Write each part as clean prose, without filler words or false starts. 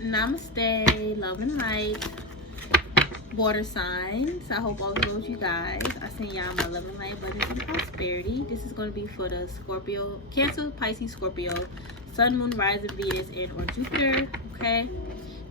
Namaste, love and light, water signs. I hope all goes you guys. I send y'all my love and light, abundance, and prosperity. This is going to be for the Scorpio, Cancer, Pisces, Scorpio, Sun, Moon, Rising, Venus, and or Jupiter. Okay.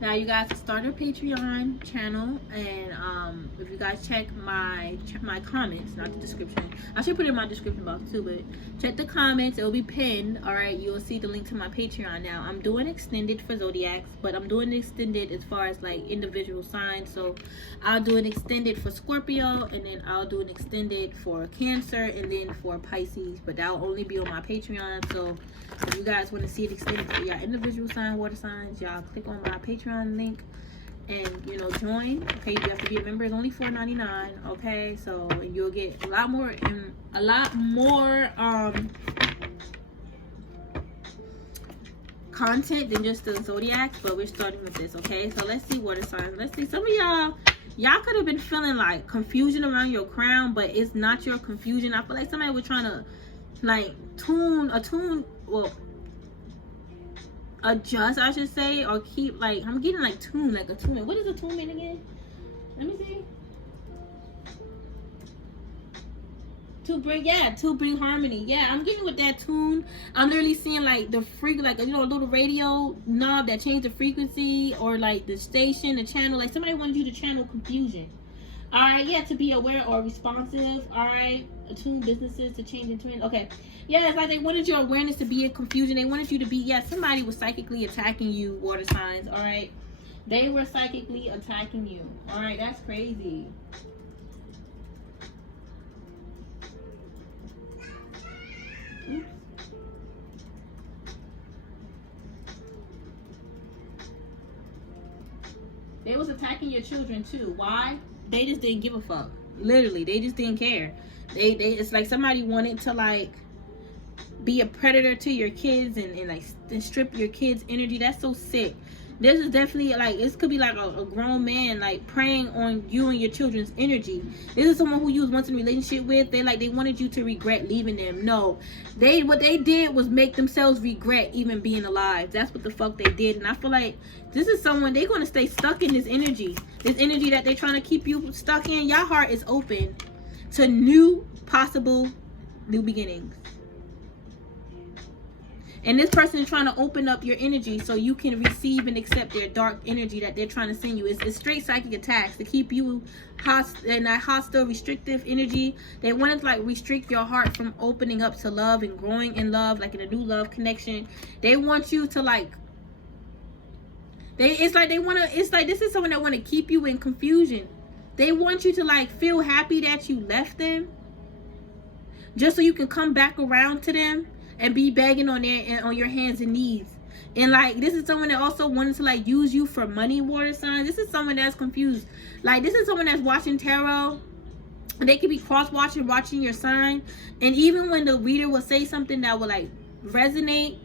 Now you guys start a Patreon channel, and if you guys check my comments, not the description, I should put it in my description box too, but check the comments, it will be pinned. All right, you will see the link to my Patreon. Now I'm doing extended for zodiacs, but I'm doing extended as far as like individual signs. So I'll do an extended for Scorpio, and then I'll do an extended for Cancer, and then for Pisces, but that'll only be on my Patreon. So if you guys want to see it extended for y'all individual sign, water signs, y'all click on my Patreon link and, you know, join. Okay, you have to be a member. It's only $4.99. Okay, so you'll get a lot more content than just the zodiacs, but we're starting with this. Okay, so let's see water signs. Let's see, some of y'all could have been feeling like confusion around your crown, but it's not your confusion. I feel like somebody was trying to like adjust, I should say, or keep, like, I'm getting like tune, like a tune. What is a tune mean again? Let me see. To bring harmony. Yeah, I'm getting with that tune. I'm literally seeing like the like, you know, a little radio knob that changed the frequency, or like the station, the channel. Like somebody wanted you to channel confusion. All right, yeah, to be aware or responsive. All right, attune businesses to change into it. Okay, yeah, it's like they wanted your awareness to be in confusion. They wanted you to be, yeah, somebody was psychically attacking you, water signs. All right, they were psychically attacking you. All right, that's crazy. Oops. They was attacking your children too. Why? They just didn't give a fuck. Literally, they just didn't care. They it's like somebody wanted to like be a predator to your kids and like and strip your kids' energy. That's so sick. This is definitely like, this could be like a grown man like preying on you and your children's energy. This is someone who you was once in a relationship with. They wanted you to regret leaving them. No, what they did was make themselves regret even being alive. That's what the fuck they did. And I feel like this is someone, they're going to stay stuck in this energy that they're trying to keep you stuck in. Your heart is open to new beginnings. And this person is trying to open up your energy so you can receive and accept their dark energy that they're trying to send you. It's straight psychic attacks to keep you in that hostile, restrictive energy. They want to like restrict your heart from opening up to love and growing in love, like in a new love connection. They want you to like, it's like this is someone that want to keep you in confusion. They want you to like feel happy that you left them, just so you can come back around to them and be begging on your hands and knees. And like, this is someone that also wanted to like use you for money, water signs. This is someone that's confused. Like, this is someone that's watching tarot. They could be watching your sign, and even when the reader will say something that will like resonate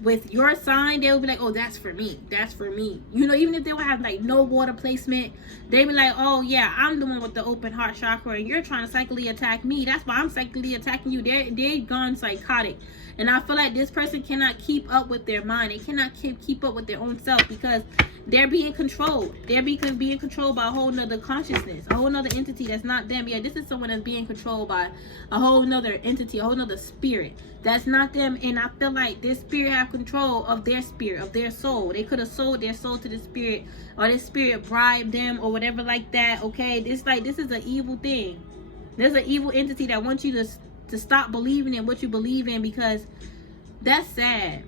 with your sign, they'll be like, oh, that's for me, that's for me. You know, even if they would have like no water placement, they be like, oh yeah, I'm the one with the open heart chakra and you're trying to psychically attack me. That's why I'm psychically attacking you. They're gone psychotic. And I feel like this person cannot keep up with their mind. They cannot keep up with their own self, because they're being controlled. They're being controlled by a whole nother consciousness, a whole nother entity that's not them. Yeah, this is someone that's being controlled by a whole nother entity, a whole nother spirit that's not them. And I feel like this spirit have control of their spirit, of their soul. They could have sold their soul to the spirit, or this spirit bribed them or whatever like that. Okay, this is an evil thing. There's an evil entity that wants you to stop believing in what you believe in, because that's sad.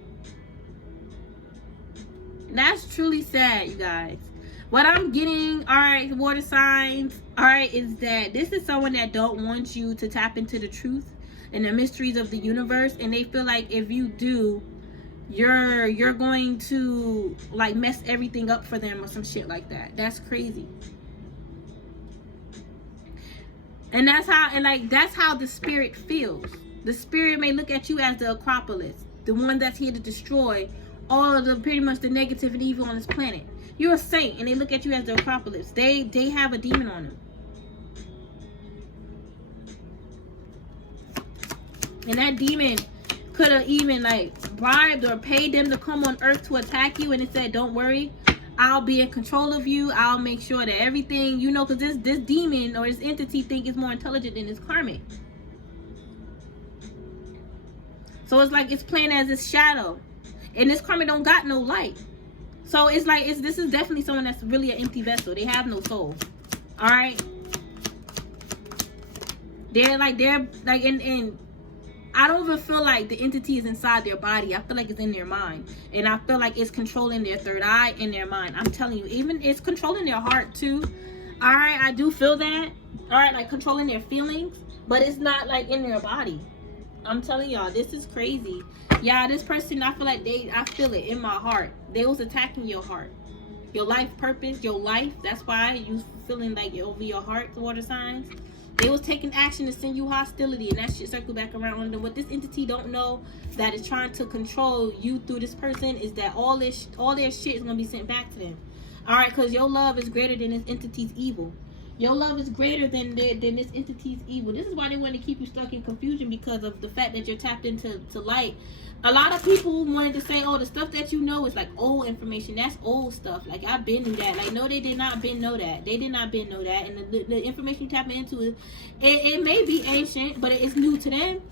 That's truly sad, you guys. What I'm getting, all right, water signs, all right, is that this is someone that don't want you to tap into the truth and the mysteries of the universe, and they feel like if you do, you're going to like mess everything up for them or some shit like that. That's crazy. And that's how the spirit feels. The spirit may look at you as the Acropolis, the one that's here to destroy all of the pretty much the negative and evil on this planet. You're a saint, and they look at you as the Acropolis. They have a demon on them. And that demon could have even like bribed or paid them to come on earth to attack you, and it said, don't worry, I'll be in control of you. I'll make sure that everything, you know, because this demon or this entity think is more intelligent than this karmic. So it's like it's playing as its shadow, and this karmic don't got no light. So it's like this is definitely someone that's really an empty vessel. They have no soul. All right. They're like and I don't even feel like the entity is inside their body. I feel like it's in their mind, and I feel like it's controlling their third eye and their mind. I'm telling you, even it's controlling their heart too. All right, I do feel that. All right, like controlling their feelings, but it's not like in their body. I'm telling y'all, this is crazy. Yeah, this person, I feel like I feel it in my heart. They was attacking your heart, your life purpose, your life. That's why you feeling like over your heart, water signs. They was taking action to send you hostility, and that shit circle back around on them. What this entity don't know that is trying to control you through this person is that all their shit is gonna be sent back to them. All right, because your love is greater than this entity's evil. Your love is greater than this entity's evil. This is why they want to keep you stuck in confusion, because of the fact that you're tapped into light. A lot of people wanted to say, oh, the stuff that you know is like old information. That's old stuff. Like, I've been knew that. Like, no, they did not been know that. They did not been know that. And the information you tapping into, it may be ancient, but it's new to them.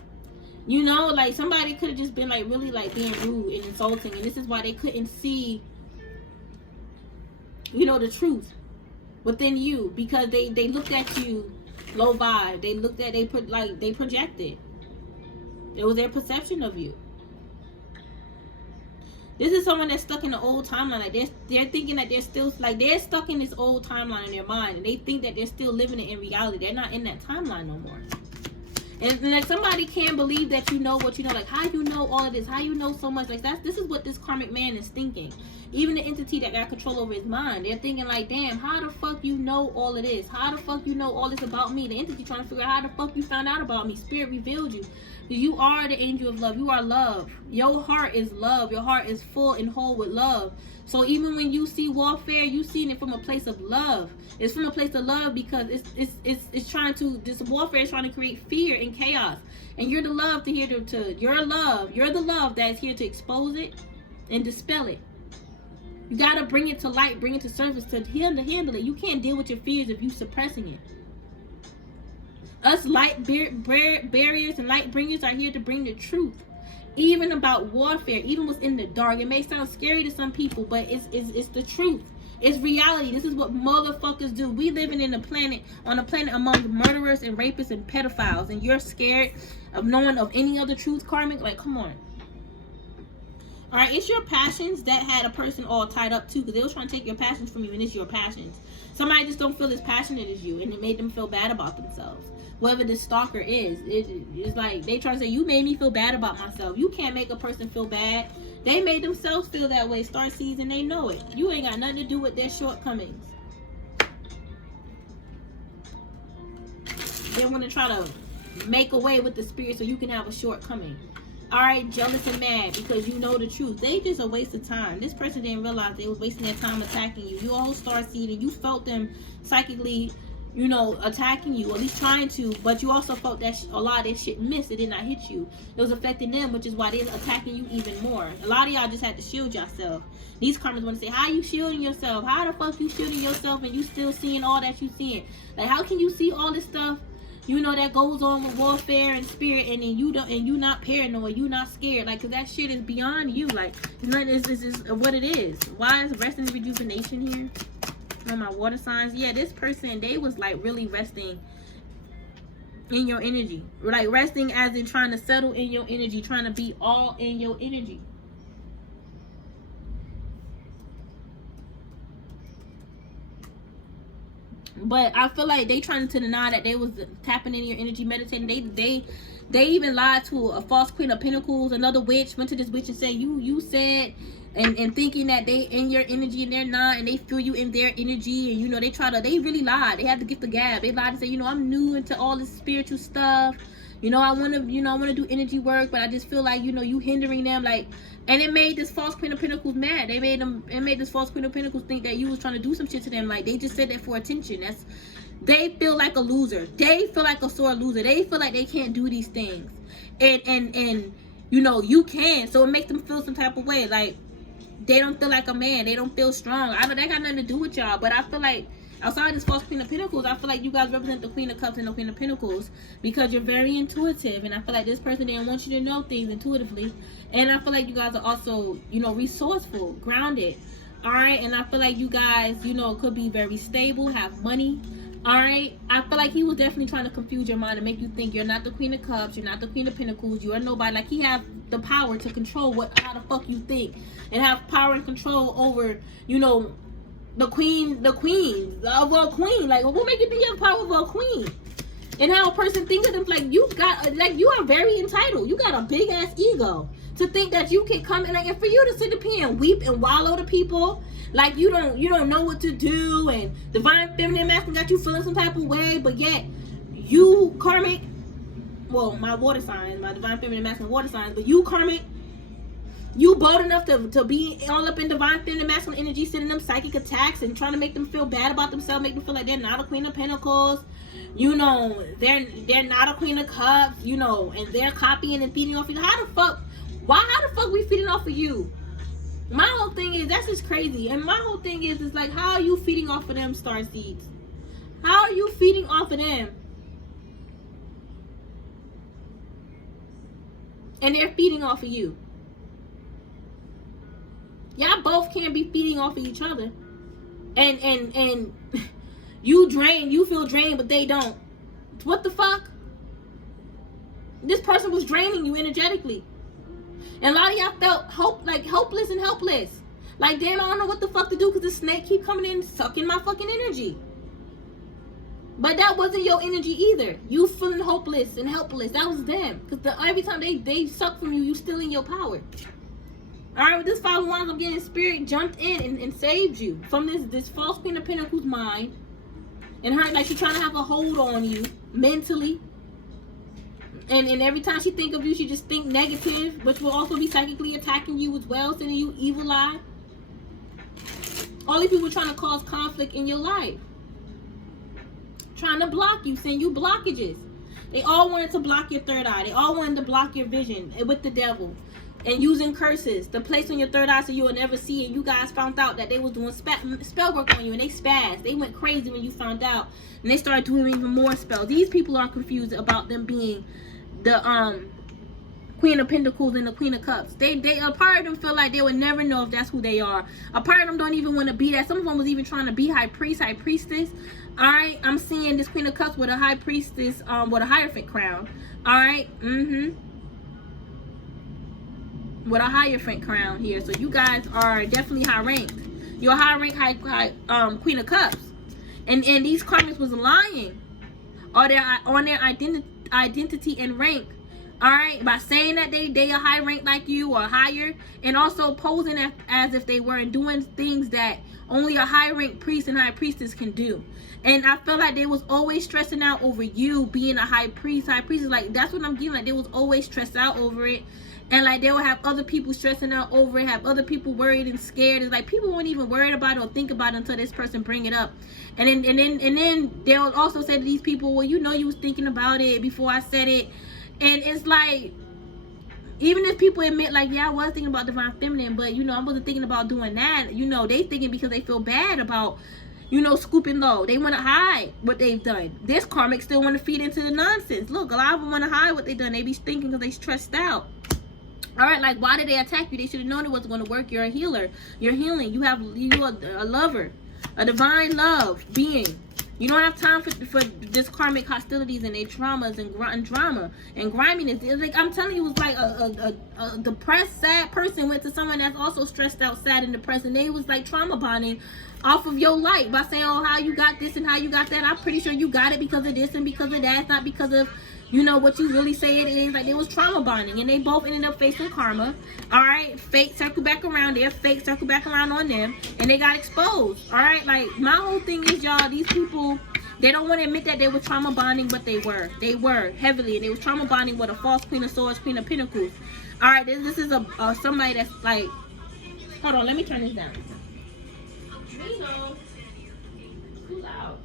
You know, like, somebody could have just been, like, really, like, being rude and insulting. And this is why they couldn't see, you know, the truth within you, because they looked at you low vibe. They projected. It was their perception of you. This is someone that's stuck in the old timeline. Like they're thinking that they're still, like, they're stuck in this old timeline in their mind, and they think that they're still living it in reality. They're not in that timeline no more. And like, somebody can't believe that you know what you know. Like, how you know all of this? How you know so much? Like, this is what this karmic man is thinking. Even the entity that got control over his mind, they're thinking like, damn, how the fuck you know all of this? How the fuck you know all this about me? The entity trying to figure out how the fuck you found out about me. Spirit revealed you. You are the angel of love. You are love. Your heart is love. Your heart is full and whole with love. So even when you see warfare, you seeing it from a place of love. It's from a place of love, because it's trying to, this warfare is trying to create fear and chaos. And you're the love you're the love that is here to expose it and dispel it. You gotta bring it to light, bring it to surface to handle it. You can't deal with your fears if you suppressing it. Us light barriers and light bringers are here to bring the truth, even about warfare, even what's in the dark. It may sound scary to some people, but it's the truth. It's reality. This is what motherfuckers do. We living on a planet among murderers and rapists and pedophiles, and you're scared of knowing of any other truth, karmic? Like, come on. All right, it's your passions that had a person all tied up too, because they was trying to take your passions from you, and it's your passions. Somebody just don't feel as passionate as you, and it made them feel bad about themselves. Whoever this stalker is, it's like they try to say, you made me feel bad about myself. You can't make a person feel bad. They made themselves feel that way. Starseeds, and they know it. You ain't got nothing to do with their shortcomings. They want to try to make away with the spirit so you can have a shortcoming. All right, jealous and mad because you know the truth. They just a waste of time. This person didn't realize they was wasting their time attacking you. You all starseed, and you felt them psychically, you know, attacking you, or at least trying to, but you also felt that a lot of that shit missed. It did not hit you. It was affecting them, which is why they're attacking you even more. A lot of y'all just had to shield yourself. These karmas want to say, how you shielding yourself? How the fuck you shielding yourself and you still seeing all that you seeing? Like, how can you see all this stuff, you know, that goes on with warfare and spirit, and then you don't, and you not paranoid, you not scared? Like, cause that shit is beyond you. Like, this is what it is. Why is rest and rejuvenation here? On my water signs, yeah, this person, they was like really resting in your energy, like resting as in trying to settle in your energy, trying to be all in your energy. But I feel like they trying to deny that they was tapping into your energy, meditating. They even lied to a false queen of pentacles. Another witch went to this witch and said, you said, and thinking that they in your energy and they're not, and they feel you in their energy, and you know, they really lied. They had to get the gab. They lied and say, you know, I'm new into all this spiritual stuff. You know, I want to do energy work, but I just feel like, you know, you hindering them. Like, and it made this false queen of pentacles mad. It made this false queen of pentacles think that you was trying to do some shit to them. Like, they just said that for attention. They feel like a loser. They feel like a sore loser. They feel like they can't do these things. And you know, you can. So it makes them feel some type of way. Like, they don't feel like a man. They don't feel strong. I know that got nothing to do with y'all. But I feel like, outside this false Queen of Pentacles, I feel like you guys represent the Queen of Cups and the Queen of Pentacles. Because you're very intuitive. And I feel like this person didn't want you to know things intuitively. And I feel like you guys are also, you know, resourceful, grounded. Alright? And I feel like you guys, you know, could be very stable, have money. Alright, I feel like he was definitely trying to confuse your mind and make you think you're not the Queen of Cups, you're not the Queen of Pentacles, you are nobody. Like, he have the power to control how the fuck you think, and have power and control over, you know, the queen of a queen. Like, what make you think you have power over a queen? And how a person thinks of them, like, you are very entitled. You got a big ass ego to think that you can come in, like, and for you to sit up here and weep and wallow to people. Like, you don't know what to do, and divine feminine masculine got you feeling some type of way, but yet you karmic, well, my water sign, my divine feminine masculine water signs, but you karmic, you bold enough to be all up in divine feminine masculine energy, sending them psychic attacks and trying to make them feel bad about themselves, make them feel like they're not a Queen of Pentacles, you know, they're not a Queen of Cups, you know, and they're copying and feeding off you. How the fuck we feeding off of you? My whole thing is, that's just crazy. And my whole thing is like, how are you feeding off of them, star seeds? How are you feeding off of them? And they're feeding off of you. Y'all both can't be feeding off of each other. And you feel drained, but they don't. What the fuck? This person was draining you energetically. And a lot of y'all felt hopeless and helpless. Like, damn, I don't know what the fuck to do because the snake keep coming in sucking my fucking energy. But that wasn't your energy either. You feeling hopeless and helpless. That was them. Because every time they suck from you, you still in your power. Alright, with this 5 of Wands, I'm getting spirit jumped in and saved you from this false Queen of Pentacles mind. And her, like, she's trying to have a hold on you mentally. And every time she think of you, she just think negative, which will also be psychically attacking you as well, sending you evil eye. All these people trying to cause conflict in your life. Trying to block you, send you blockages. They all wanted to block your third eye. They all wanted to block your vision with the devil. And using curses to place on your third eye so you will never see it. You guys found out that they was doing spell work on you, and they spazzed. They went crazy when you found out. And they started doing even more spells. These people are confused about them being the Queen of Pentacles and the Queen of Cups. They a part of them feel like they would never know if that's who they are. A part of them don't even want to be that. Some of them was even trying to be high priest, high priestess. Alright, I'm seeing this Queen of Cups with a high priestess, with a Hierophant crown. Alright, with a Hierophant crown here. So you guys are definitely high ranked. You're high ranked, high Queen of Cups. And these karmics was lying on their identity and rank. Alright, by saying that they are high rank like you or higher, and also posing as if they were, and doing things that only a high rank priest and high priestess can do. And I feel like they was always stressing out over you being a high priest. High priest is like, that's what I'm getting. Like, they was always stressed out over it. And like, they will have other people stressing out over it, have other people worried and scared. It's like, people weren't even worried about it or think about it until this person bring it up. And then they'll also say to these people, well, you know, you was thinking about it before I said it. And it's like, even if people admit, like, yeah, I was thinking about divine feminine, but, you know, I wasn't thinking about doing that. You know, they thinking because they feel bad about, you know, scooping low. They want to hide what they've done. This karmic still want to feed into the nonsense. Look, a lot of them want to hide what they've done. They be thinking because they stressed out. All right, like, why did they attack you? They should have known it wasn't going to work. You're a healer. You're healing. You are a lover, a divine love being. You don't have time for this karmic hostilities and their traumas and drama and griminess. It's like, I'm telling you, it was like a depressed, sad person went to someone that's also stressed out, sad, and depressed, and they was like trauma bonding off of your light by saying, oh, how you got this and how you got that. I'm pretty sure you got it because of this and because of that. It's not because of, you know, what you really say it is. Like, they was trauma bonding, and they both ended up facing karma. All right, fate circle back around there, fate circle back around on them, and they got exposed. All right, like, my whole thing is, y'all, these people, they don't want to admit that they were trauma bonding, but they were heavily, and they was trauma bonding with a false Queen of Swords, Queen of Pentacles. All right, this is a somebody that's like, hold on, let me turn this down. Too loud.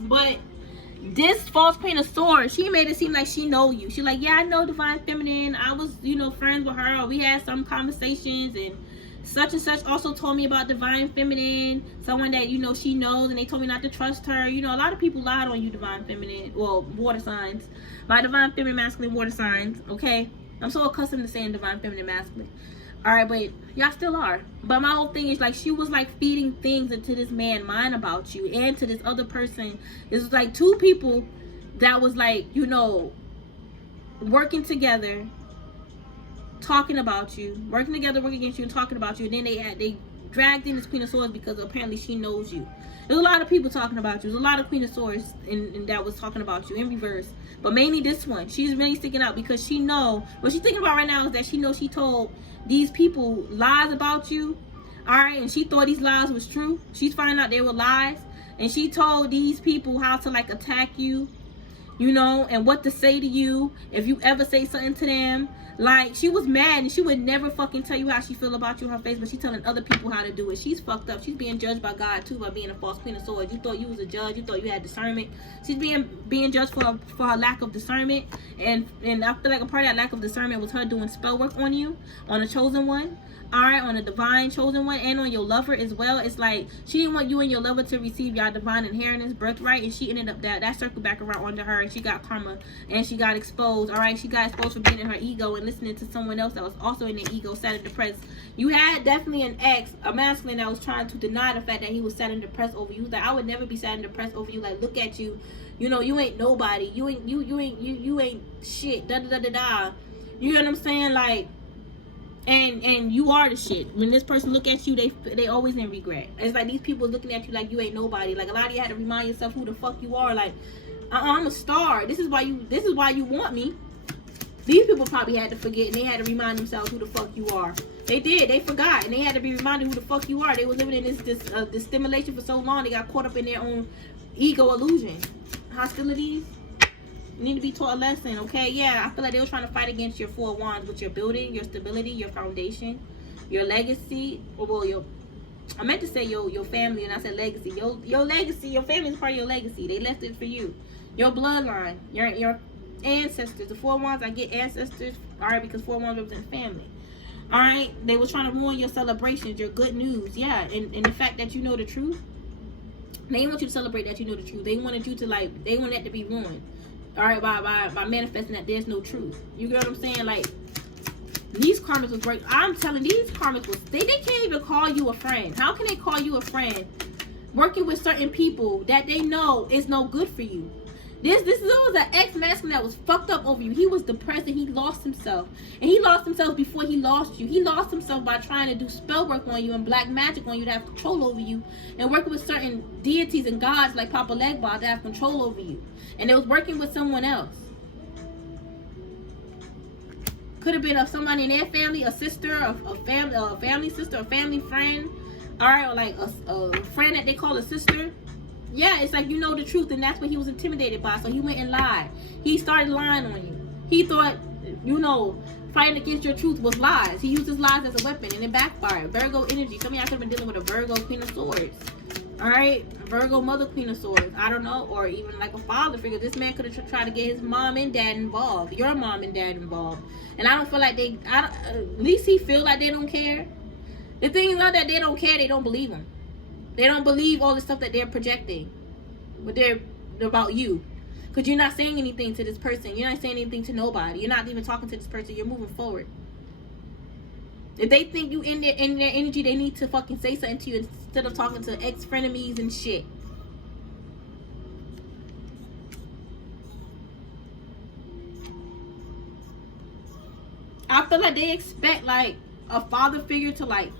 But this false Queen of Swords, she made it seem like she know you. She like, yeah, I know Divine Feminine. I was, you know, friends with her, or we had some conversations, and such also told me about Divine Feminine, someone that, you know, she knows, and they told me not to trust her. You know, a lot of people lied on you, Divine Feminine. Well, water signs. By Divine Feminine, masculine, water signs. Okay, I'm so accustomed to saying Divine Feminine, masculine. All right, but y'all still are. But my whole thing is like, she was like feeding things into this man's mind about you, and to this other person. It was like two people that was like, you know, working together, talking about you, working together, working against you, and talking about you. And then they dragged in this Queen of Swords because apparently she knows you. There's a lot of people talking about you. There's a lot of Queen of Swords in that was talking about you in reverse. But mainly this one, she's really sticking out because she know what she's thinking about right now is that she knows she told these people lies about you. All right, and she thought these lies was true. She's finding out they were lies, and she told these people how to like attack you, you know, and what to say to you if you ever say something to them. Like, she was mad, and she would never fucking tell you how she feel about you in her face, but she's telling other people how to do it. She's fucked up. She's being judged by God too, by being a false Queen of Swords. You thought you was a judge. You thought you had discernment. She's being judged for her lack of discernment, and I feel like a part of that lack of discernment was her doing spell work on you, on a chosen one. All right, on a divine chosen one, and on your lover as well. It's like she didn't want you and your lover to receive your divine inheritance, birthright, and she ended up that circled back around onto her, and she got karma, and she got exposed. All right, she got exposed for being in her ego and listening to someone else that was also in their ego, sad and depressed. You had definitely an ex, a masculine, that was trying to deny the fact that he was sad and depressed over you. He was like, I would never be sad and depressed over you. Like, look at you, you know, you ain't nobody. You ain't shit. Da da da da da. You know what I'm saying? Like. And you are the shit. When this person look at you, they always in regret. It's like these people looking at you like you ain't nobody. Like, a lot of you had to remind yourself who the fuck you are. Like, I'm a star. This is why you want me. These people probably had to forget, and they had to remind themselves who the fuck you are. They did. They forgot, and they had to be reminded who the fuck you are. They were living in this stimulation for so long. They got caught up in their own ego illusion. Hostilities. You need to be taught a lesson, okay? Yeah, I feel like they were trying to fight against your 4 of Wands, with your building, your stability, your foundation, your legacy. Well, I meant to say your family, and I said legacy. Your legacy, your family is part of your legacy. They left it for you. Your bloodline, your ancestors. The 4 of Wands, I get ancestors, all right, because 4 of Wands represent family. All right, they were trying to ruin your celebrations, your good news, yeah, and the fact that you know the truth. They didn't want you to celebrate that you know the truth. They wanted you to, like, they wanted that to be ruined. All right, by manifesting that there's no truth. You get what I'm saying? Like, these karmas was great. I'm telling, these karmas was, they can't even call you a friend. How can they call you a friend working with certain people that they know is no good for you? This was an ex-masculine that was fucked up over you. He was depressed, and he lost himself. And he lost himself before he lost you. He lost himself by trying to do spell work on you and black magic on you to have control over you, and working with certain deities and gods like Papa Legba to have control over you. And they was working with someone else. Could have been somebody in their family, a sister, a family sister, a family friend, all right, or like a friend that they call a sister. Yeah, it's like, you know the truth, and that's what he was intimidated by. So he went and lied. He started lying on you. He thought, you know, fighting against your truth was lies. He used his lies as a weapon, and it backfired. Virgo energy. Some of y'all could have been dealing with a Virgo Queen of Swords. All right, Virgo Mother Queen of Swords. I don't know, or even like a father figure. This man could have tried to get his mom and dad involved, your mom and dad involved. And I don't feel like at least he feel like they don't care. The thing is not that they don't care, they don't believe him. They don't believe all the stuff that they're projecting, but they're about you. Because you're not saying anything to this person. You're not saying anything to nobody. You're not even talking to this person. You're moving forward. If they think you in their energy, they need to fucking say something to you instead of talking to ex-frenemies and shit. I feel like they expect like a father figure to like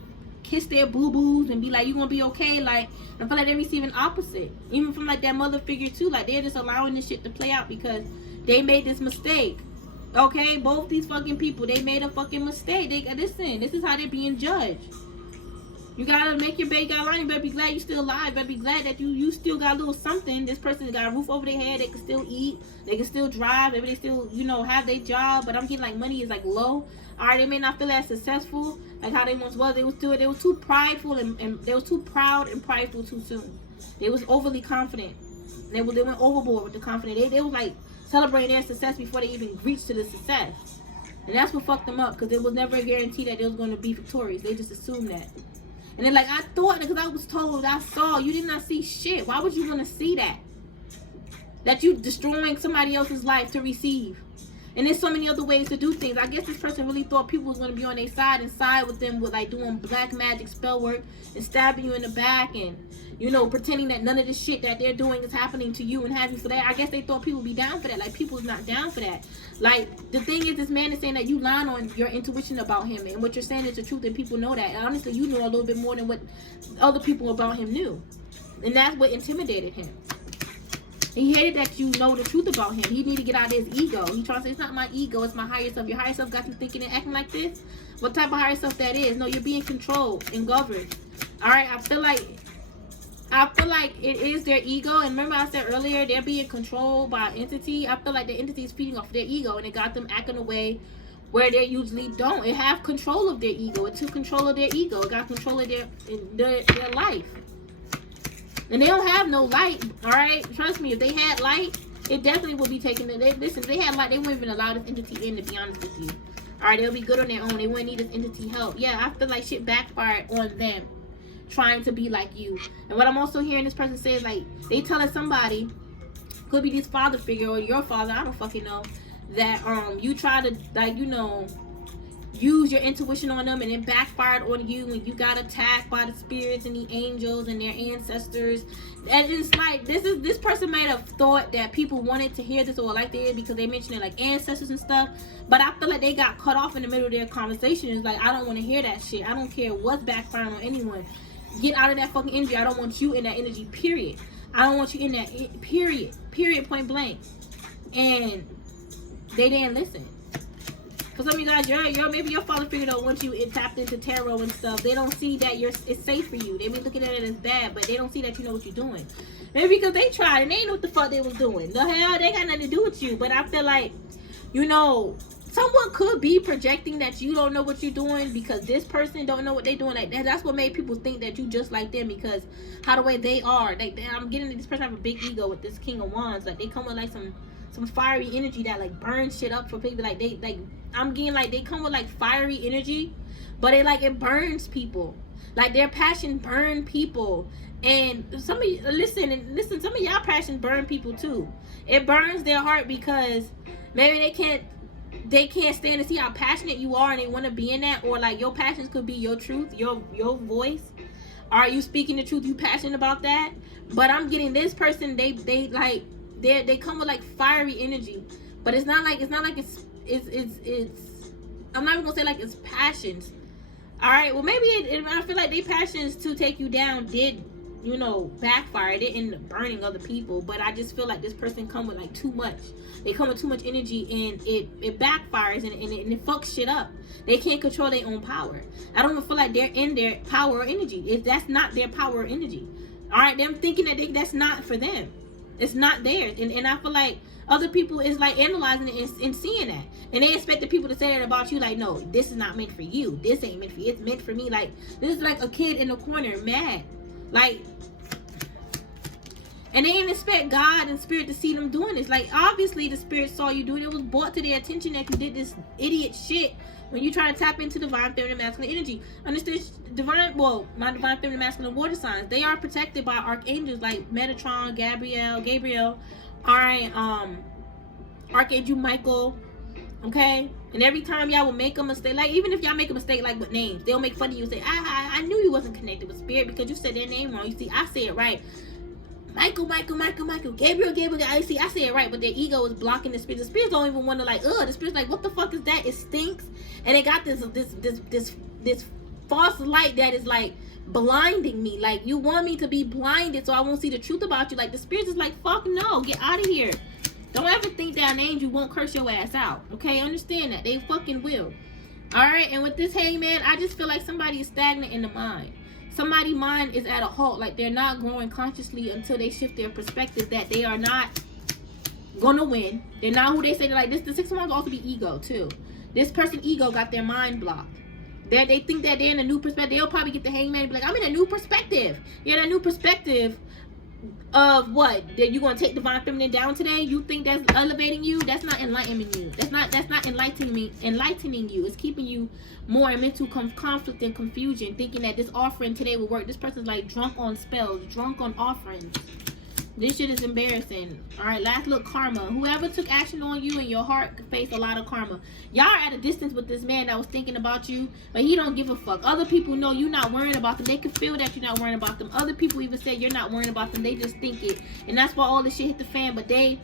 kiss their boo-boos and be like, you gonna be okay? Like, I feel like they're receiving opposite, even from like that mother figure too. Like, they're just allowing this shit to play out because they made this mistake. Okay, both these fucking people, they made a fucking mistake. They listen, this is how they're being judged. You gotta make your baby line. You better be glad you still alive. You better be glad that you still got a little something. This person got a roof over their head. They can still eat. They can still drive. Maybe they still, you know, have their job. But I'm getting like money is like low. All right, they may not feel as successful like how they once was. They was too prideful and they was too proud and prideful too soon. They was overly confident. They went overboard with the confidence. They was like celebrating their success before they even reached to the success. And that's what fucked them up, because it was never a guarantee that they was going to be victorious. They just assumed that. And then, like, I thought, because I was told, I saw, you did not see shit. Why would you want to see that? That you destroying somebody else's life to receive. And there's so many other ways to do things. I guess this person really thought people was going to be on their side and side with them with, like, doing black magic spell work and stabbing you in the back and, you know, pretending that none of the shit that they're doing is happening to you and have you for that. I guess they thought people would be down for that. Like, people is not down for that. Like, the thing is, this man is saying that you lying on your intuition about him, and what you're saying is the truth, and people know that. And honestly, you know a little bit more than what other people about him knew. And that's what intimidated him. He hated that you know the truth about him. He need to get out of his ego. He trying to say, it's not my ego, it's my higher self. Your higher self got you thinking and acting like this? What type of higher self that is? No, you're being controlled and governed. Alright, I feel like it is their ego. And remember I said earlier, they're being controlled by an entity. I feel like the entity is feeding off their ego, and it got them acting a way where they usually don't. It have control of their ego. It took control of their ego. It got control of their life. And they don't have no light, all right? Trust me, if they had light, it definitely would be taken. Listen, if they had light, they wouldn't even allow this entity in, to be honest with you. All right, they'll be good on their own. They wouldn't need this entity help. Yeah, I feel like shit backfired on them, trying to be like you. And what I'm also hearing this person say is, like, they telling somebody, could be this father figure or your father, I don't fucking know, that you try to, like, you know, use your intuition on them, and it backfired on you, and you got attacked by the spirits and the angels and their ancestors. And it's like, this person might have thought that people wanted to hear this, or like they did, because they mentioned it, like ancestors and stuff. But I feel like they got cut off in the middle of their conversation. It's like, I don't want to hear that shit. I don't care what's backfiring on anyone. Get out of that fucking energy. I don't want you in that energy, period. I don't want you in that, period, point blank. And they didn't listen. For some of you guys, maybe your father figure out once you tapped into tarot and stuff, they don't see that it's safe for you. They be looking at it as bad, but they don't see that you know what you're doing. Maybe because they tried and they didn't know what the fuck they was doing. The hell, they got nothing to do with you. But I feel like, you know, someone could be projecting that you don't know what you're doing because this person don't know what they're doing. Like that's what made people think that you just like them, because how the way they are. Like I'm getting this person have a big ego with this King of Wands. Like they come with like some fiery energy that like burns shit up for people. Like they like. I'm getting like they come with like fiery energy, but it burns people. Like their passion burn people. And some of you listen, some of y'all passion burn people too. It burns their heart because maybe they can't stand to see how passionate you are, and they want to be in that. Or like your passions could be your truth, your voice. Are you speaking the truth? You passionate about that? But I'm getting this person, they come with like fiery energy, but it's not like it's I'm not even gonna say like it's passions. All right, well maybe I feel like they passions to take you down did, you know, backfire. It didn't end up burning other people, but I just feel like this person come with like too much. They come with too much energy, and it backfires, and it fucks shit up. They can't control their own power. I don't even feel like they're in their power or energy. If that's not their power or energy, all right, them thinking that that's not for them. It's not theirs, and I feel like other people is like analyzing it and seeing that, and they expect the people to say that about you. Like, no, this is not meant for you. This ain't meant for you. It's meant for me. Like this is like a kid in the corner, mad, like, and they didn't expect God and spirit to see them doing this. Like obviously the spirit saw you do it. It was brought to their attention that you did this idiot shit when you try to tap into divine feminine masculine energy. Understand? My divine feminine masculine water signs, they are protected by archangels like Metatron, Gabriel, alright, Archangel Michael, okay? And every time y'all will make a mistake, like even if y'all make a mistake like with names, they'll make fun of you and say, I knew you wasn't connected with spirit because you said their name wrong. You see, I say it right. Michael, Gabriel, I say it right, but their ego is blocking the spirit. The spirits don't even want to like, the spirit's like, what the fuck is that? It stinks. And they got this false light that is like blinding me. Like you want me to be blinded so I won't see the truth about you. Like the spirits is like, fuck no, get out of here. Don't ever think that I named you won't curse your ass out. Okay, understand that. They fucking will. Alright, and with this hangman, I just feel like somebody is stagnant in the mind. Somebody's mind is at a halt. Like they're not growing consciously until they shift their perspective that they are not gonna win. They're not who they say they're. Like this, the 6 months also be ego too. This person ego got their mind blocked. They think that they're in a new perspective. They'll probably get the hangman and be like, I'm in a new perspective. Yeah, that new perspective of what? That you gonna take divine feminine down today? You think that's elevating you? That's not enlightening you. That's not enlightening you. It's keeping you more in mental conflict and confusion, thinking that this offering today will work. This person's like drunk on spells, drunk on offerings. This shit is embarrassing. All right, last look, karma. Whoever took action on you in your heart could face a lot of karma. Y'all are at a distance with this man that was thinking about you, but he don't give a fuck. Other people know you're not worrying about them. They can feel that you're not worrying about them. Other people even say you're not worrying about them. They just think it. And that's why all this shit hit the fan. But they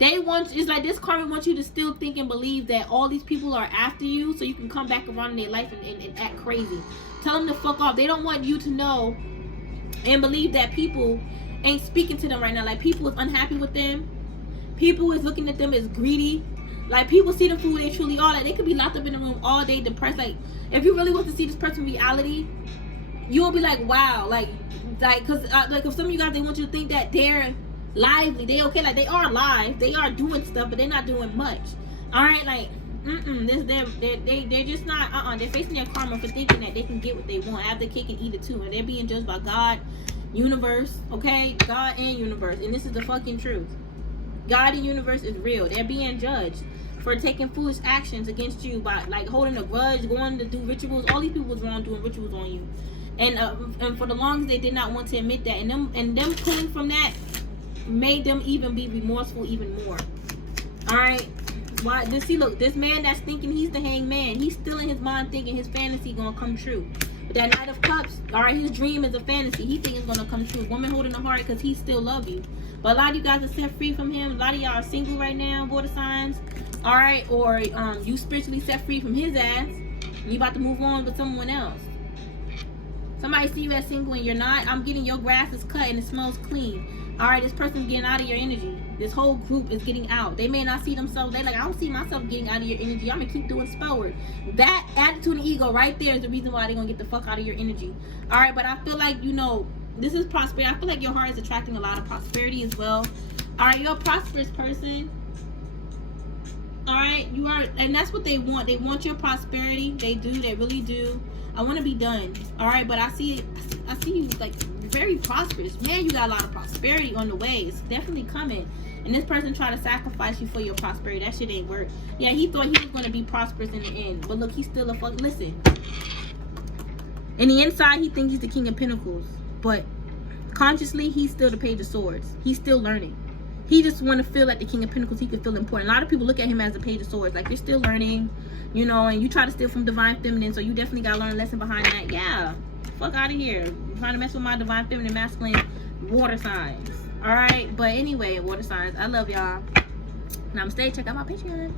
want, it's like this karma wants you to still think and believe that all these people are after you so you can come back around in their life and act crazy. Tell them to fuck off. They don't want you to know and believe that people ain't speaking to them right now. Like, people is unhappy with them. People is looking at them as greedy. Like, people see them for who they truly are. Like, they could be locked up in a room all day depressed. Like, if you really want to see this person in reality, you'll be like, wow. Like because like, if some of you guys, they want you to think that they're lively, they okay. Like, they are live, they are doing stuff, but they're not doing much. All right, like they're just not they're facing their karma for thinking that they can get what they want, have the cake and eat it too, and they're being judged by God, universe, okay? God and universe. And this is the fucking truth. God and universe is real. They're being judged for taking foolish actions against you by like holding a grudge, going to do rituals. All these people was wrong doing rituals on you, and for the longest they did not want to admit that, and them pulling from that made them even be remorseful even more. All right, why? Just see, look, this man that's thinking he's the hangman, he's still in his mind thinking his fantasy gonna come true. That Knight of Cups, all right, his dream is a fantasy. He thinks it's gonna come true. Woman holding a heart because he still love you. But a lot of you guys are set free from him. A lot of y'all are single right now, water signs, all right, or you spiritually set free from his ass. You about to move on with someone else. Somebody see you as single and you're not. I'm getting your grass is cut and it smells clean. All right, this person's getting out of your energy. This whole group is getting out. They may not see themselves. They like, I don't see myself getting out of your energy. I'm gonna keep doing spell work. That attitude and ego right there is the reason why they're gonna get the fuck out of your energy. All right, but I feel like, you know, this is prosperity. I feel like your heart is attracting a lot of prosperity as well. All right, you're a prosperous person. All right, you are, and that's what they want. They want your prosperity. They do. They really do. I want to be done. All right, but I see you like very prosperous. Man, you got a lot of prosperity on the way. It's definitely coming. And this person tried to sacrifice you for your prosperity. That shit ain't work. Yeah, he thought he was going to be prosperous in the end. But look, he's still a fuck. Listen. In the inside, he thinks he's the King of Pentacles. But consciously, he's still the Page of Swords. He's still learning. He just want to feel like the King of Pentacles. He can feel important. A lot of people look at him as the Page of Swords. Like, you're still learning, you know, and you try to steal from Divine Feminine. So you definitely got to learn a lesson behind that. Yeah. Fuck out of here. You're trying to mess with my Divine Feminine, masculine water signs. All right. But anyway, water signs, I love y'all. Namaste. Check out my Patreon.